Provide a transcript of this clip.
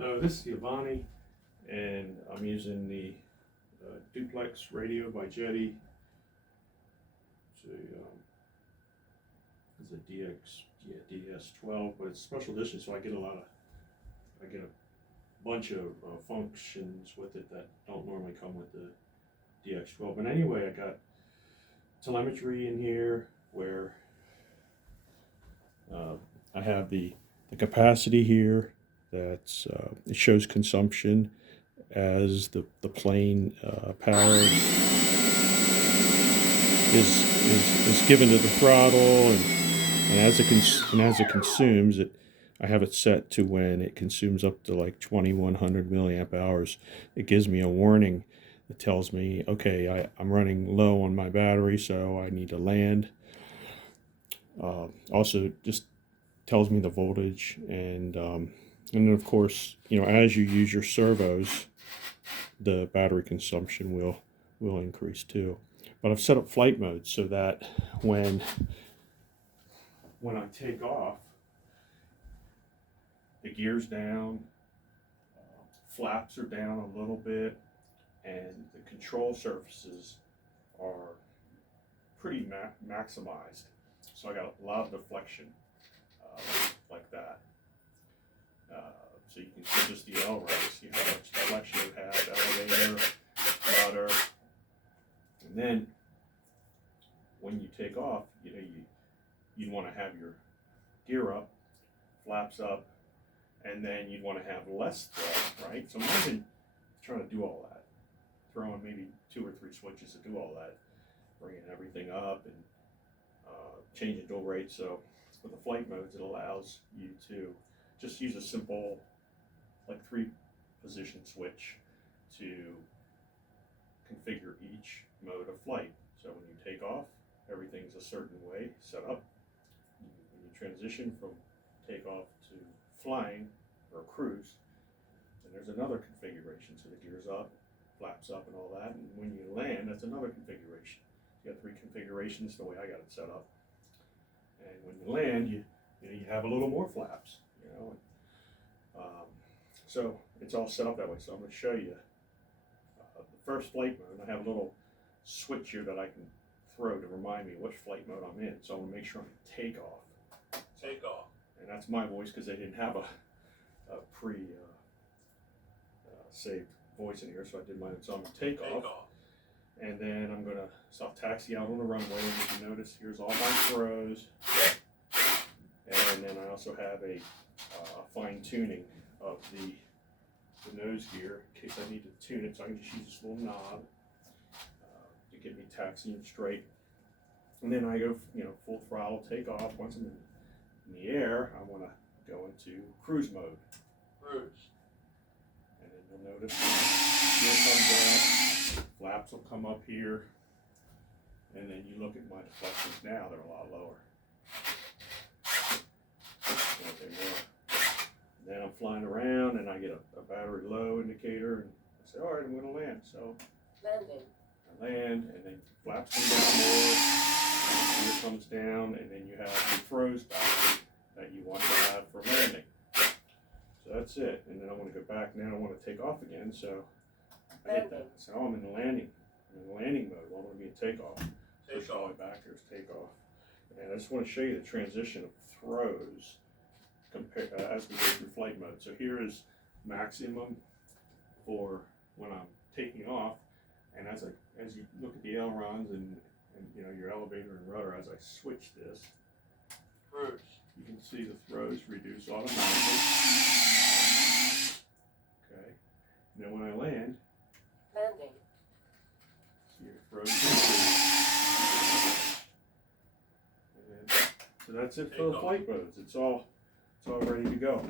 So this is the Avanti, and I'm using the duplex radio by Jeti. It's a DS12, but it's a special edition, so I get a bunch of functions with it that don't normally come with the DX12. But anyway, I got telemetry in here where I have the capacity here. That's it shows consumption as the plane power is given to the throttle, and as it consumes it. I have it set to when it consumes up to like 2100 milliamp hours. It gives me a warning. It tells me, okay, I'm running low on my battery, so I need to land. Also, just tells me the voltage, and then of course, as you use your servos, the battery consumption will increase too. But I've set up flight mode so that when I take off, the gear's down, flaps are down a little bit, and the control surfaces are pretty maximized. So I got a lot of deflection like that. So you can see just the L race, see how much deflection you have, elevator, rudder. And then when you take off, you'd want to have your gear up, flaps up, and then you'd want to have less throw, right? So imagine trying to do all that, throwing maybe 2 or 3 switches to do all that, bringing everything up and changing dual rate. So with the flight modes, it allows you to just use a simple, like 3-position switch to configure each mode of flight. So when you take off, everything's a certain way set up. When you transition from takeoff to flying or cruise, and there's another configuration. So the gear's up, flaps up, and all that. And when you land, that's another configuration. You got 3 configurations the way I got it set up. And when you land, you have a little more flaps. So it's all set up that way. So I'm going to show you the first flight mode. I have a little switch here that I can throw to remind me which flight mode I'm in. So I'm going to make sure I'm takeoff. Takeoff. And that's my voice because they didn't have a saved voice in here, so I did mine. So I'm going to take off. And then I'm going to self-taxi out on the runway. As you notice, here's all my throws. And then I also have a fine-tuning of the nose gear in case I need to tune it. So I can just use this little knob to get me taxiing straight. And then I go, full throttle, take off. Once I'm in the air, I want to go into cruise mode. Cruise. And then you'll notice gear comes up, flaps will come up here, and then you look at my deflections now, they're a lot lower. Then I'm flying around and I get a battery low indicator, and I say, all right, I'm going to land. So landing. I land, and then flaps come down more, gear comes down, and then you have your throws battery that you want to have for landing. So that's it. And then I want to go back now. I want to take off again. So I hit that. So I'm in the landing. I'm in the landing mode. I want to be in takeoff. Push all the way back. There's takeoff. And I just want to show you the transition of throws as we go through flight mode. So here is maximum for when I'm taking off, and as you look at the ailerons and your elevator and rudder, as I switch this, Cruise. you can see the throws reduce automatically. Okay. And then when I land, Landing. see your throws increase. And then, so that's it for the flight modes. It's all ready to go.